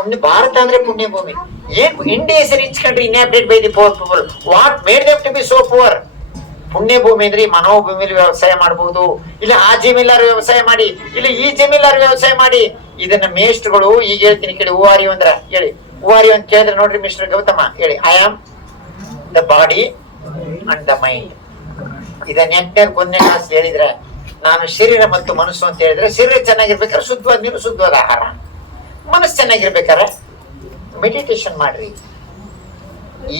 ಪುಣ್ಯ ಭಾರತ ಅಂದ್ರೆ ಪುಣ್ಯ ಭೂಮಿ ಏನ್ ಇಂಡಿಯಾ ಹೆಸರು ಇಚ್ಕೊಂಡ್ರಿ inhabited by the poor people what made them to be so poor ಪುಣ್ಯ ಭೂಮಿ ಅಂದ್ರೆ ಮನೋಭೂಮಿಲಿ ವ್ಯವಸಾಯ ಮಾಡಬಹುದು ಇಲ್ಲ ಆ ಜಮೀಲಾರು ವ್ಯವಸಾಯ ಮಾಡಿ, ಇಲ್ಲ ಈ ಜಮೀಲಾರು ವ್ಯವಸಾಯ ಮಾಡಿ. ಇದನ್ನ ಮೇಷ್ಟ್ರುಗಳು ಈಗ ಹೇಳ್ತೀನಿ ಕೇಳಿ ಹೂವಾರಿ ಅಂದ್ರ ಹೇಳಿ. ಹೂವಾರಿ ಅಂತ ಕೇಳಿದ್ರೆ ನೋಡ್ರಿ ಮಿಸ್ಟರ್ ಗೌತಮ, ಹೇಳಿ. I am the body and the mind ಇದನ್ನ ಎಂಟನೇ ಒಂದನೇ ಕ್ಲಾಸ್ ಹೇಳಿದ್ರೆ, ನಾನು ಶರೀರ ಮತ್ತು ಮನಸ್ಸು ಅಂತ ಹೇಳಿದ್ರೆ, ಶರೀರ ಚೆನ್ನಾಗಿರ್ಬೇಕಾದ್ರೆ ಶುದ್ಧವಾದ ನೀರು, ಶುದ್ಧವಾದ ಆಹಾರ. ಮನಸ್ಸು ಚೆನ್ನಾಗಿರ್ಬೇಕಾರೆ ಮೆಡಿಟೇಷನ್ ಮಾಡ್ರಿ.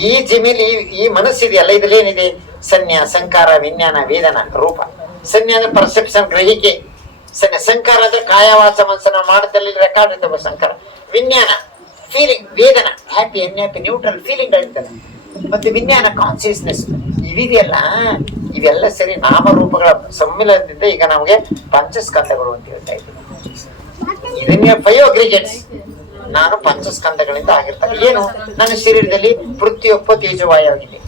ಈ ಜಿಮಿಲಿ ಈ ಮನಸ್ಸಿದೆಯಲ್ಲ, ಇದ್ರಲ್ಲಿ ಏನಿದೆ? ಸನ್ಯ, ಸಂಕಾರ, ವಿಜ್ಞಾನ, ವೇದನ, ರೂಪ. ಸನ್ಯ ಅಂದ್ರೆ ಪರ್ಸೆಪ್ಷನ್ ಗ್ರಹಿಕೆ. ಸನ್ಯ, ಸಂಕಾರ ಅಂದ್ರೆ ಕಾಯವಾಸ, ಮನಸ್ಸನ್ನ ಮಾಡದಲ್ಲಿ ರೆಕಾರ್ಡ್ ಇರ್ತವೆ ಸಂಕಾರ. ವಿಜ್ಞಾನ ಫೀಲಿಂಗ್ ವೇದನ ಹ್ಯಾಪಿ ಅನ್ಹ್ಯಾಪಿ ನ್ಯೂಟ್ರಲ್ ಫೀಲಿಂಗ್ ಇರ್ತದೆ ಮತ್ತೆ ವಿಜ್ಞಾನ ಕಾನ್ಸಿಯಸ್ನೆಸ್ ಇವಿದೆಯಲ್ಲ, ಇವೆಲ್ಲ ಸರಿ ನಾಮರೂಪಗಳ ಸಮ್ಮಿಲನದಿಂದ ಈಗ ನಮಗೆ ಪಂಚಸ್ಕಂದಗಳು ಅಂತ ಹೇಳ್ತಾ ಇದ್ದೀವಿ ಇದನ್ನ ಫೈವ್ ಅಗ್ರಿಗೇಟ್ಸ್ ನಾನು ಪಂಚಸ್ಕಂದಗಳಿಂದ ಆಗಿರ್ತಾರೆ ಏನು? ನನ್ನ ಶರೀರದಲ್ಲಿ ಪ್ರತಿಯೊಬ್ಬ ತೇಜವಾಯವಾಗಿದೆ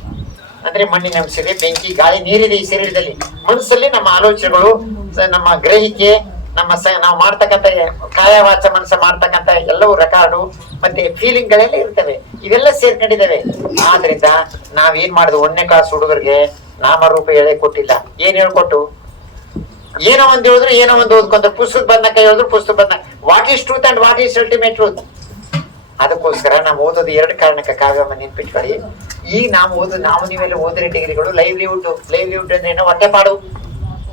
ಅಂದ್ರೆ ಮಣ್ಣಿನ ಅಂಶವಿದೆ ಬೆಂಕಿ, ಗಾಳಿ, ನೀರಿದೆ ಈ ಶರೀರದಲ್ಲಿ. ಮನಸ್ಸಲ್ಲಿ ನಮ್ಮ ಆಲೋಚನೆಗಳು ನಮ್ಮ ಗ್ರಹಿಕೆ, ನಮ್ಮ ಸ, ನಾವು ಮಾಡ್ತಕ್ಕಂಥ ಕಾಯವಾಚ ಮನಸ್ಸ ಮಾಡ್ತಕ್ಕಂಥ ಎಲ್ಲವೂ ರೆಕಾರ್ಡು ಮತ್ತೆ ಫೀಲಿಂಗ್ ಗಳೆಲ್ಲ ಇರ್ತವೆ. ಇವೆಲ್ಲ ಸೇರ್ಕೊಂಡಿದ್ದಾವೆ. ಆದ್ರಿಂದ ನಾವೇನ್ ಮಾಡುದು ಒಂದನೇ ಕ್ಲಾಸ್ ಹುಡುಗರಿಗೆ ನಾಮರೂಪ ಹೇಳೇ ಕೊಟ್ಟಿಲ್ಲ. ಏನ್ ಹೇಳ್ಕೊಟ್ಟು? ಏನೋ ಒಂದು ಹೇಳಿದ್ರು ಏನೋ ಒಂದು ಓದ್ಕೊಂತ ಪುಸ್ತಕ ಬಂದಕ ಹೇಳಿದ್ರು ಪುಸ್ತಕ ಬಂದ what is truth and what is ultimate truth ಅದಕ್ಕೋಸ್ಕರ ನಾವು ಓದೋದು ಎರಡು ಕಾರಣಕ್ಕೆ ಕಾವ್ಯವನ್ನು ನೆನ್ಪಿಟ್ಕೊಳ್ಳಿ. ಈಗ ನಾವು ಓದು, ನಾವು ನೀವೆಲ್ಲ ಓದಿರೋ ಡಿಗ್ರಿಗಳು ಲೈವ್ಲಿಹುಡ್ ಲೈವ್ಲಿಹುಡ್ ಅಂದ್ರೆ ಏನೋ? ಹೊಟ್ಟೆಪಾಡು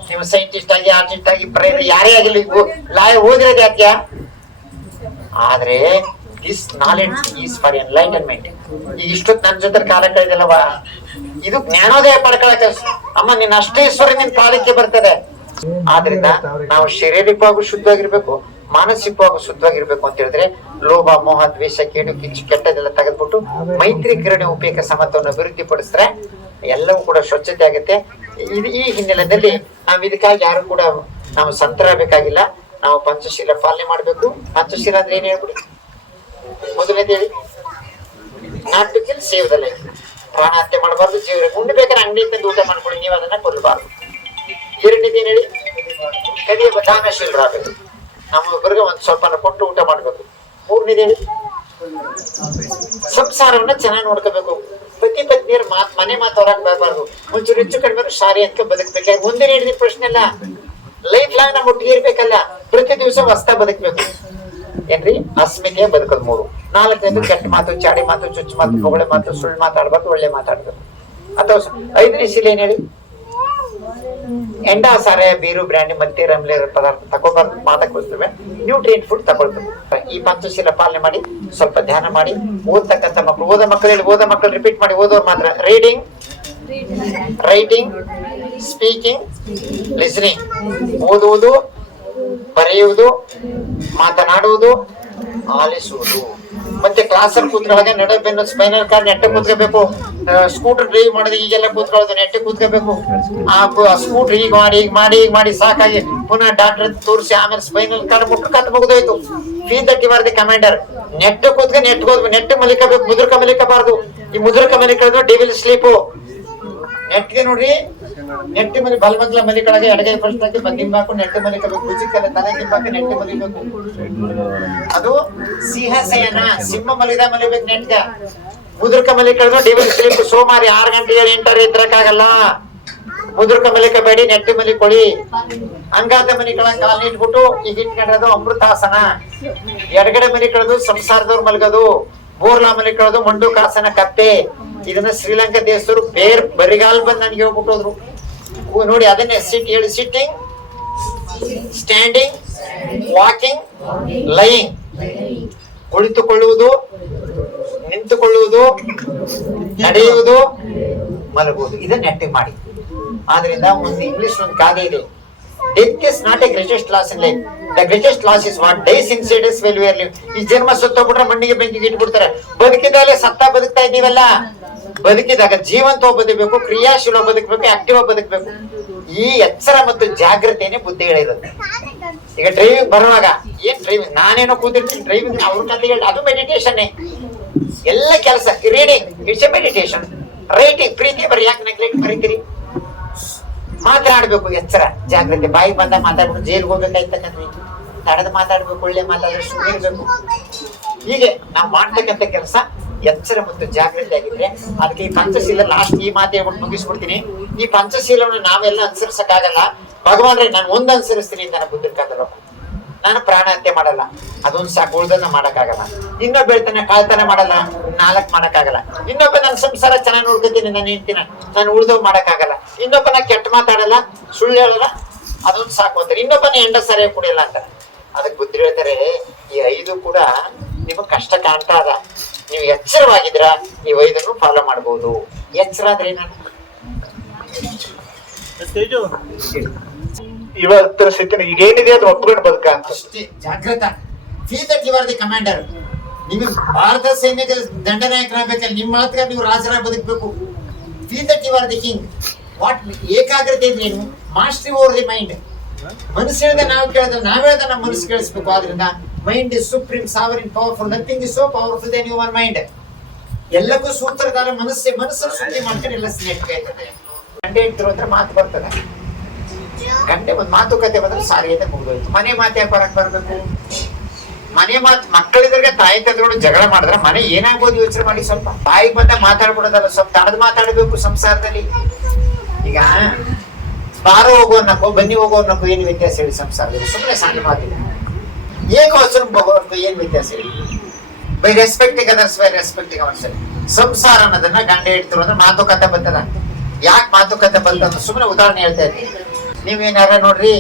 ನೀವು ಸೈಂಟಿಸ್ಟ್ ಆಗಿ ಆರ್ಟಿಸ್ಟ್ ಆಗಿ ಪ್ರೈಮರಿ ಯಾರೇ ಆಗಿಲ್ಲ ಲಾಯ್ ಓದಿರೋದು ಯಾಕೆ? ಆದ್ರೆ this knowledge is for enlightenment ಈಗ ಇಷ್ಟೊತ್ತು ನನ್ನ ಜೊತೆ ಕಾಲ ಕಳೆದಲ್ಲವಾ? ಇದು ಜ್ಞಾನೋದಯ ಪಡ್ಕೊಳಕ್ಕೆ ಅಮ್ಮ ನಿನ್ನ ಅಷ್ಟೇ ಈಶ್ವರ ನಿನ್ ಪಾಲಕ್ಕೆ ಬರ್ತದೆ. ಆದ್ರಿಂದ ನಾವು ಶಾರೀರಿಕವಾಗೂ ಶುದ್ಧವಾಗಿರ್ಬೇಕು, ಮಾನಸಿಕವಾಗೂ ಶುದ್ಧವಾಗಿರ್ಬೇಕು ಅಂತ ಹೇಳಿದ್ರೆ ಲೋಭ, ಮೋಹ, ದ್ವೇಷ, ಕೇಡು ಕಿಚ್ಚು ಕೆಟ್ಟದೆಲ್ಲ ತೆಗೆದ್ಬಿಟ್ಟು ಮೈತ್ರಿ ಕಿರಣ ಸಮತವನ್ನು ಅಭಿವೃದ್ಧಿ ಅಭಿವೃದ್ಧಿಪಡಿಸಿದ್ರೆ ಎಲ್ಲವೂ ಕೂಡ ಸ್ವಚ್ಛತೆ ಆಗುತ್ತೆ. ಇದು ಈ ಹಿನ್ನೆಲೆಯಲ್ಲಿ ನಾವು ಇದಕ್ಕಾಗಿ ಯಾರು ಕೂಡ ನಾವು ಸಂತರಾಗಬೇಕಾಗಿಲ್ಲ. ನಾವು ಪಂಚಶೀಲ ಪಾಲನೆ ಮಾಡ್ಬೇಕು. ಪಂಚಶೀಲ ಅಂದ್ರೆ ಏನ್ ಹೇಳ್ಬಿಡಿ? ಮೊದಲನೇದು ಹೇಳಿ. ನಾಟ್ ಸೇವ್ ದ ಲೈಫ್ ಪ್ರಾಣ ಹತ್ಯೆ ಮಾಡಬಾರ್ದು ಜೀವ ಉಂಡ್ಬೇಕಾದ್ರೆ ಅಂಗಡಿಯಿಂದ ಊಟ ಮಾಡ್ಕೊಳ್ಳಿ, ನೀವು ಅದನ್ನ ಕೊಲ್ಲಬಾರ್ದು ಹೇಳಿ? ಕಲಿಯ ದಾನಶೀಲರಾಗಬೇಕು ನಮ್ಮೊಬ್ಬರಿಗೆ ಒಂದು ಸ್ವಲ್ಪ ಕೊಟ್ಟು ಊಟ ಮಾಡಬೇಕು. ಮೂರನೇದು ಹೇಳಿ ಸಂಸಾರವನ್ನ ಚೆನ್ನಾಗಿ ನೋಡ್ಕೋಬೇಕು. ಪತಿ ಪತ್ನಿಯರ ಮಾತ್ ಮನೆ ಮಾತು ಬರಬಾರ್ದು. ಒಂಚೂರು ಹೆಚ್ಚು ಕಡಿಮೆ ಶಾರಿ ಅಂತ ಬದುಕಬೇಕು. ಒಂದೇ ಹೇಳಿದ ಪ್ರಶ್ನೆ ಅಲ್ಲ. ಲೈಫ್ ಲಾಂಗ್ ನಮ್ಮ ಒಟ್ಟಿಗೆ ಇರ್ಬೇಕಲ್ಲ. ಪ್ರತಿ ದಿವಸ ಹೊಸ್ತಾ ಬದುಕಬೇಕು. ಏನ್ರಿ? ಅಸ್ಮಿತೆ ಬದುಕೋದು ಮೂರು. ನಾಲ್ಕನೇದು ಕೆಟ್ಟ ಮಾತು, ಚಾಡಿ ಮಾತು, ಚುಚ್ಚು ಮಾತು, ಹೊಗಳೆ ಮಾತು, ಸುಳ್ಳು ಮಾತಾಡ್ಬಾರ್ದು, ಒಳ್ಳೆ ಮಾತಾಡ್ಬೇಕು ಅಥವಾ ಐದನೇ ಶಿಲೆ ಏನ್ ಹೇಳಿ? ಎಂಡ ಸಾರೆ, ಬೀರು ಬ್ರ್ಯಾಂಡಿ ಮತ್ತೆ ರಮ್ಲೆ ಪದಾರ್ಥ ತಗೋಬಾರ್ದು ಕೊಡ್ತೇವೆ ನ್ಯೂಟ್ರಿಯೆಂಟ್ ಫುಡ್ ತಗೊಳ್ಬೇಕು ಈ ಪಂಚಶೀಲ ಪಾಲನೆ ಮಾಡಿ, ಸ್ವಲ್ಪ ಧ್ಯಾನ ಮಾಡಿ, ಓದ್ತಕ್ಕಂಥ ಮಕ್ಕಳು ಓದ ಮಕ್ಕಳು ಹೇಳಿ ಓದೋ ಮಕ್ಕಳು ರಿಪೀಟ್ ಮಾಡಿ, ಓದೋರು ಮಾತ್ರ. ರೀಡಿಂಗ್ ರೈಟಿಂಗ್ ಸ್ಪೀಕಿಂಗ್ ಲಿಸ್ನಿಂಗ್ ಓದುವುದು, ಬರೆಯುವುದು, ಮಾತನಾಡುವುದು ಆಲಿಸುವುದು. ಮತ್ತೆ ಕ್ಲಾಸಲ್ಲಿ ಕೂತ್ಕೊಳ್ಳಾಗ ನಡೆ ಬೆನ್ನು ಸ್ಪೈನಲ್ ಕಾರ್ಡ್ ನೆಟ್ಟೆ ಕೂತ್ಕೋಬೇಕು. ಸ್ಕೂಟರ್ ಡ್ರೈವ್ ಮಾಡೋದು ಈಗೆಲ್ಲ ಕೂತ್ಕೊಳ್ಳೋದು, ನೆಟ್ಟೆ ಕೂತ್ಕೋಬೇಕು. ಆ ಸ್ಕೂಟರ್ ಈಗ ಮಾಡಿ ಈಗ ಮಾಡಿ ಈಗ ಮಾಡಿ ಸಾಕಾಗಿ ಪುನಃ ಡಾಕ್ಟರ್ ತೋರಿಸಿ ಆಮೇಲೆ ಸ್ಪೈನಲ್ ಕಾರ್ಡ್ ಮುಟ್ಟು ಕತ್ ಮುಗಿದೋಯ್ತು. ಫೀ ತಟ್ಟಿ ಮಾಡಿದೆ ಕಮಾಂಡರ್ ನೆಟ್ಟ ಕೂತ್ಕ ನೆಟ್ ನೆಟ್ ಮಲಿಕಬೇಕು ಮುದುರ್ಕ ಮಲಿಕಬಾರ್ದು ಈ ಮುದುರ್ಕ ಮಲಿಕ ಡಿವಿಲ್ ಸ್ಲೀಪು ನೆಟ್ಗೆ ನೋಡ್ರಿ ನೆಟ್ಟಿ ಮನೆ ಬಲ್ಬಗ್ಲ ಮನೆ ಕಡೆಗೆ ಎಡಗೈ ಫಸ್ಟ್ ಹಾಕಿ ಬಂದಿಂಬಾಕು ನೆಟ್ಟಿ ಮಲಿಕಬೇಕು ಭುಜಕ್ಕೆಲ್ಲ ತಲೆ ಕಿಂಬಾಕಿ ನೆಟ್ಟಿ ಮಲಿಬೇಕು ಅದು ಸಿಂಹಸೇನ ಸಿಂಹ ಮಲಿದ ಮಲಿಬೇಕು ನೆಟ್ಗ. ಮುದುರ್ಕ ಮಲಿ ಕಳೆದು ಡಿವಿಲ್ ಸ್ಲೀಪ್ ಸೋಮಾರಿ ಆರು ಗಂಟೆ ಏಳು ಎಂಟರ ಇದ್ರಕ್ಕಾಗಲ್ಲ ಮುದುರ್ಕ ಮಲಿಕಬೇಡಿ ನೆಟ್ಟಿ ಮಲಿಕೊಳ್ಳಿ ಅಂಗಾದ ಮನಿ ಕೆಳಗೆ ಕಾಲ್ ಇಟ್ಬಿಟ್ಟು ಈಗ ಇಟ್ಕೊಂಡ್ರದು ಅಮೃತಾಸನ. ಎಡಗಡೆ ಮನಿ ಕಳೆದು ಸಂಸಾರದವ್ರು ಮಲಗೋದು. ಬೋರ್ಲಾ ಮಲಿ ಕಳೆದು ಮಂಡುಕಾಸನ ಕತ್ತೆ. ಇದನ್ನ ಶ್ರೀಲಂಕಾ ದೇಶದವರು ಬೇರ್ ಬರಿಗಾಲ್ ಬಂದ್ ನನ್ಗೆ ಹೋಗ್ಬಿಟ್ಟು ಹೋದ್ರು ನೋಡಿ, ಅದನ್ನೇ ಸಿಟ್ ಹೇಳಿ ಸಿಟ್ಟಿಂಗ್ ಸ್ಟ್ಯಾಂಡಿಂಗ್ ವಾಕಿಂಗ್ ಲೈಯಿಂಗ್ ಕುಳಿತುಕೊಳ್ಳುವುದು, ನಿಂತುಕೊಳ್ಳುವುದು, ನಡೆಯುವುದು, ಮಲಗುವುದು. ಇದನ್ನ ನೆಟ್ಟಿಗೆ ಮಾಡಿ. ಆದ್ರಿಂದ ಒಂದು ಇಂಗ್ಲಿಷ್ ಒಂದು ಕಾದೆ ಇದೆ. Death is not a greatest loss in life the greatest loss is what dies in side us while we live ಈ ಜನ್ಮ ಸತ್ತೋಗ್ಬಿಟ್ರೆ ಮಣ್ಣಿಗೆ ಬೆಂಕಿಗೆ ಇಟ್ಬಿಡ್ತಾರೆ. ಬದುಕಿದಾಗಲೇ ಸತ್ತ ಬದುಕ್ತಾ ಇದ್ದೀವಲ್ಲ? ಬದುಕಿದಾಗ ಜೀವಂತ ಬದುಕಬೇಕು, ಕ್ರಿಯಾಶೀಲ ಬದುಕಬೇಕು ಆಕ್ಟಿವ್ ಬದುಕಬೇಕು. ಈ ಎಚ್ಚರ ಮತ್ತು ಜಾಗ್ರತೆಯೇ ಬುದ್ಧಿ ಹೇಳಿರೋದು ಈಗ ಡ್ರೈವಿಂಗ್ ಬರುವಾಗ ಏನ್ ಡ್ರೈವಿಂಗ್ ನಾನೇನೋ ಕೂತಿರ್ತೀನಿ ಡ್ರೈವಿಂಗ್ ಅವ್ರ ಕತೆ ಹೇಳಿ ಅದು ಮೆಡಿಟೇಷನ್ ಎಲ್ಲ ಕೆಲಸ reading it's a meditation writing ಪ್ರೀತಿ, ಬರೀ ಯಾಕೆ ನೆಗ್ಲೆಕ್ಟ್ ಬರೀತೀರಿ? ಮಾತಾಡ್ಬೇಕು ಎಚ್ಚರ, ಜಾಗ್ರತೆ. ಬಾಯಿ ಬಂದ ಮಾತಾಡ್ಬೇಕು ಜೈಲ್ಗೆ ಹೋಗ್ಬೇಕಾಯ್ತಕ್ಕಂಥ ತಡೆದು ಮಾತಾಡ್ಬೇಕು, ಒಳ್ಳೆ ಮಾತಾಡ್ಬೇಕು ಹೀಗೆ ನಾವು ಮಾಡ್ತಕ್ಕಂಥ ಕೆಲಸ ಎಚ್ಚರ ಮತ್ತು ಜಾಗೃತಿ ಆಗಿದ್ರೆ ಅದಕ್ಕೆ ಈ ಪಂಚಶೀಲ ಲಾಸ್ಟ್ ಈ ಮಾತು ಹೇಳ್ಬಿಟ್ಟು ಮುಗಿಸ್ಬಿಡ್ತೀನಿ. ಈ ಪಂಚಶೀಲವನ್ನು ನಾವೆಲ್ಲ ಅನುಸರಿಸಕ್ಕಾಗಲ್ಲ. ಭಗವಾನ್ರೆ, ನಾನು ಒಂದ್ ಅನುಸರಿಸ್ತೀನಿ ಅಂತ ನಾನು ಬುದ್ಧನ ಕಾದಲ್ಲ ನಾನು ಪ್ರಾಣ ಹತ್ಯೆ ಮಾಡಲ್ಲ. ಅದೊಂದು ಸಾಕು ಉಳ್ದನ್ನ ಮಾಡಕ್ಕಾಗಲ್ಲ. ಇನ್ನೊಬ್ಬ ಹೇಳ್ತಾನೆ ಕಳ್ತನ ಮಾಡಲ್ಲ. ನಾಲ್ಕ್ ಮಾಡಕ್ಕಾಗಲ್ಲ. ಇನ್ನೊಬ್ಬ ನನ್ನ ಸಂಸಾರ ಚೆನ್ನಾಗಿ ನೋಡ್ಕೊತೀನಿ ನಾನು ಹೇಳ್ತೀನಿ ನಾನು ಉಳ್ದವ್ ಮಾಡಕ್ಕಾಗಲ್ಲ. ಇನ್ನೊಬ್ಬನ ಕೆಟ್ಟ ಮಾತಾಡಲ್ಲ, ಸುಳ್ಳು ಹೇಳಲ್ಲ. ಅದೊಂದು ಸಾಕು ಅಂತಾರೆ ಇನ್ನೊಬ್ಬನ ಎಂಡ ಸರಿಯಾಗಿ ಕುಡಿಯಲ್ಲ ಅಂತಾರೆ ಅದಕ್ಕೆ ಬುದ್ಧಿ ಹೇಳ್ತಾರೆ, ಈ ಐದು ಕೂಡ ನಿಮಗೆ ಕಷ್ಟ ಕಾಣ್ತಾ ಅದ. ನೀವು ಎಚ್ಚರವಾಗಿದ್ರ ನೀವು ಐದನ್ನು ಫಾಲೋ ಮಾಡಬಹುದು ಎಚ್ಚರ ಆದ್ರೆ ಏನಾದ್ರು ಇವತ್ತಿನ ಸ್ಥಿತಿನ ಈಗ ಏನಿದೆ ಅದು ಒಪ್ಕೊಂಡು ಬದುಕ ಅಷ್ಟೇ ಜಾಗೃತ feel that you are the commander ನಿಮಗೆ ಭಾರತ ಸೈನ್ಯದ ದಂಡನಾಯಕರಾಗಬೇಕಲ್ಲ ನಿಮ್ಮ ಮಾತ್ರ ನೀವು ರಾಜರಾಗಿ ಬದುಕಬೇಕು. Feel that you are the king what ಏಕಾಗ್ರತೆ ಅಂದ್ರೆ ಏನು? ಮಾಸ್ಟ್ರಿ ಓವರ್ ದಿ ಮೈಂಡ್ ಮನಸ್ಸು ಹೇಳ್ದ ನಾವು ಕೇಳಿದ್ರೆ ನಾವ್ ಹೇಳ್ದ ನಮ್ಮ ಮನಸ್ಸು ಕೇಳಿಸ್ಬೇಕು. ಆದ್ರಿಂದ mind is supreme sovereign powerful nothing is so powerful then your mind ಎಲ್ಲಕ್ಕೂ ಸೂತ್ರಧಾರ ಮನಸ್ಸೇ ಮನಸ್ಸನ್ನು ಶುದ್ಧಿ ಮಾಡ್ತಾರೆ ಎಲ್ಲ ಸ್ನೇಹಿತ ಆಯ್ತದೆ ಗಂಡೆ ಇಡ್ತಿರೋ ಹತ್ರ ಮಾತು ಬರ್ತದೆ. ಗಂಡೆ ಒಂದು ಮಾತುಕತೆ ಬಂದ್ರೆ ಅಂತ ಮುಗಿದೋಯ್ತು. ಮನೆ ಮಾತೆ ಬರಕ್ ಬರ್ಬೇಕು? ಮನೆ ಮಾತು ಮಕ್ಕಳಿದ್ರಿಗೆ ತಾಯಿ ತಂದೆಗಳು ಜಗಳ ಮಾಡಿದ್ರೆ ಮನೆ ಏನಾಗ್ಬೋದು ಯೋಚನೆ ಮಾಡಿ ಸ್ವಲ್ಪ. ತಾಯಿಗೆ ಬಂದ ಮಾತಾಡ್ಬಿಡೋದಲ್ಲ ಸ್ವಲ್ಪ ತಡೆದು ಮಾತಾಡಬೇಕು ಸಂಸಾರದಲ್ಲಿ. ಈಗ ಬಾರೋ ಹೋಗೋ ಅನ್ನಕ್ಕೋ ಬನ್ನಿ ಹೋಗೋ ಅನ್ನಕ್ಕೋ ಏನು ವ್ಯತ್ಯಾಸ ಹೇಳಿ ಸಂಸಾರದಲ್ಲಿ? ಸುಮ್ಮನೆ ಸಣ್ಣ ಮಾತಿದೆ. ಏಕ ವಚನ ಭಗವಂತ ಏನ್ ವ್ಯತ್ಯಾಸ ಇಲ್ಲ. By respecting others by respecting ours ಸಂಸಾರ ಅನ್ನೋದನ್ನ ಗಂಡ ಇಡ್ತಿರೋ ಅಂದ್ರೆ ಮಾತುಕತೆ ಬರ್ತದ ಯಾಕೆ ಮಾತುಕತೆ ಅಂತ ಸುಮ್ಮನೆ ಉದಾಹರಣೆ ಹೇಳ್ತಾ ಇದ್ದೀನಿ ನೀವೇನಾರ ನೋಡ್ರಿ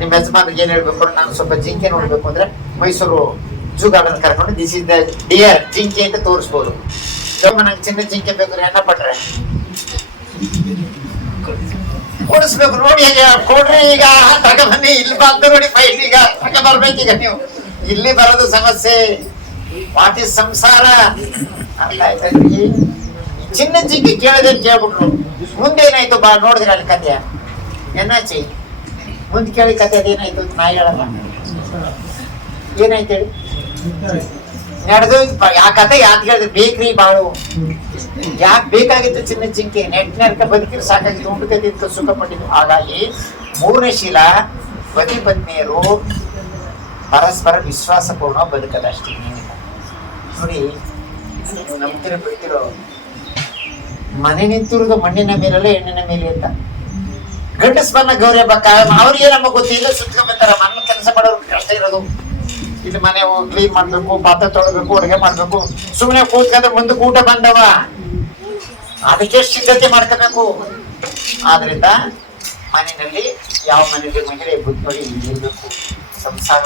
ನಿಮ್ಮ ಯಜಮಾನ್ರಿಗೆ ಏನ್ ಹೇಳ್ಬೇಕು ನಾನು ಸ್ವಲ್ಪ ಜಿಂಕೆ ನೋಡ್ಬೇಕು ಅಂದ್ರೆ ಮೈಸೂರು ಜೂ ಗಾರ್ಡನ್ ಕರ್ಕೊಂಡು ದಿಸ್ ಇಸ್ ದ ಡಿಯರ್ ಜಿಂಕೆ ಅಂತ ತೋರಿಸ್ಬೋದು. ನಂಗೆ ಚಿನ್ನ ಜಿಂಕೆ ಬೇಕು ಎಣ್ಣ ಪಟ್ರೆ. ಕೊಡಿಸ್ಬೇಕು ನೋಡಿ, ಈಗ ಕೊಡ್ರಿ, ಈಗ ತಗೊಂಬನ್ನಿ ಇಲ್ಲಿ ಬಂದು ನೋಡಿ ಫೈಲ್ ಈಗ ತಗ ಬರ್ಬೇಕೀಗ ನೀವು. ಇಲ್ಲಿ ಬರೋದು ಸಮಸ್ಯೆ. ವಾಟ್ ಇಸ್ ಸಂಸಾರ ಚಿನ್ನ ಜಿಂಕೆ ಕೇಳದೆ ಕೇಳ್ಬಿಟ್ರು. ಮುಂದೆ ಏನಾಯ್ತು ಬಾ, ನೋಡಿದ್ರೆ ಅಲ್ಲಿ ಕತೆ ಏನಾಚಿ ಮುಂದೆ ಕೇಳಿ ಕತೆ ಅದೇನಾಯ್ತು ನಾ ಹೇಳಲ್ಲ. ಏನಾಯ್ತು ಹೇಳಿ? ನಡೆದು ಯಾ ಕತೆ ಯಾಕೆ ಹೇಳಿದ್ರೆ ಬೇಕ್ರಿ ಬಾಳು. ಯಾಕೆ ಬೇಕಾಗಿತ್ತು ಚಿನ್ನ ಜಿಂಕೆ ನೆಟ್ಟಿನ ಬದುಕಿದ್ರೆ ಊಟಕ್ಕೆ ತಿಂತು ಸುಖ ಪಟ್ಟಿದ್ದು. ಹಾಗಾಗಿ ಮೂರನೇ ಶೀಲ, ಪತಿ ಪತ್ನಿಯರು ಪರಸ್ಪರ ವಿಶ್ವಾಸಪೂರ್ಣ ಬದುಕದಷ್ಟೇ ಅಷ್ಟೇ. ನೋಡಿ ನಂಬ್ತಿರೋ ಬಿಡ್ತಿರೋ ಮನೆ ನಿಂತಿರೋದು ಮಣ್ಣಿನ ಮೇಲಲ್ಲ ಹೆಣ್ಣಿನ ಮೇಲೆ ಅಂತ. ಗಂಡಸ್ ಬನ್ನ ಗೌರಿ ಹಬ್ಬ ಕಾಯಂ ಅವ್ರಿಗೆ ನಮ್ಮ ಗೊತ್ತಿಲ್ಲ? ಸುತ್ಕೊಂಡ್ ಮನೆ ಕೆಲಸ ಮಾಡೋರು ಕಷ್ಟ ಇರೋದು. ಇಲ್ಲಿ ಮನೆ ಕ್ಲೀನ್ ಮಾಡ್ಬೇಕು, ಪಾತ್ರೆ ತೊಳಬೇಕು, ಅಡುಗೆ ಮಾಡ್ಬೇಕು. ಸುಮ್ಮನೆ ಕೂತ್ಕಂದ್ರೆ ಮುಂದೆ ಊಟ ಬಂದವ. ಅದಕ್ಕೆ ಸಿದ್ಧತೆ ಮಾಡ್ಕೋಬೇಕು? ಆದ್ರಿಂದ ಮನೆಯಲ್ಲಿ ಯಾವ ಮನೆಯಲ್ಲಿ ಮಹಿಳೆ ಬುದ್ಧಿ ಇರಬೇಕು ಸಂಸಾರ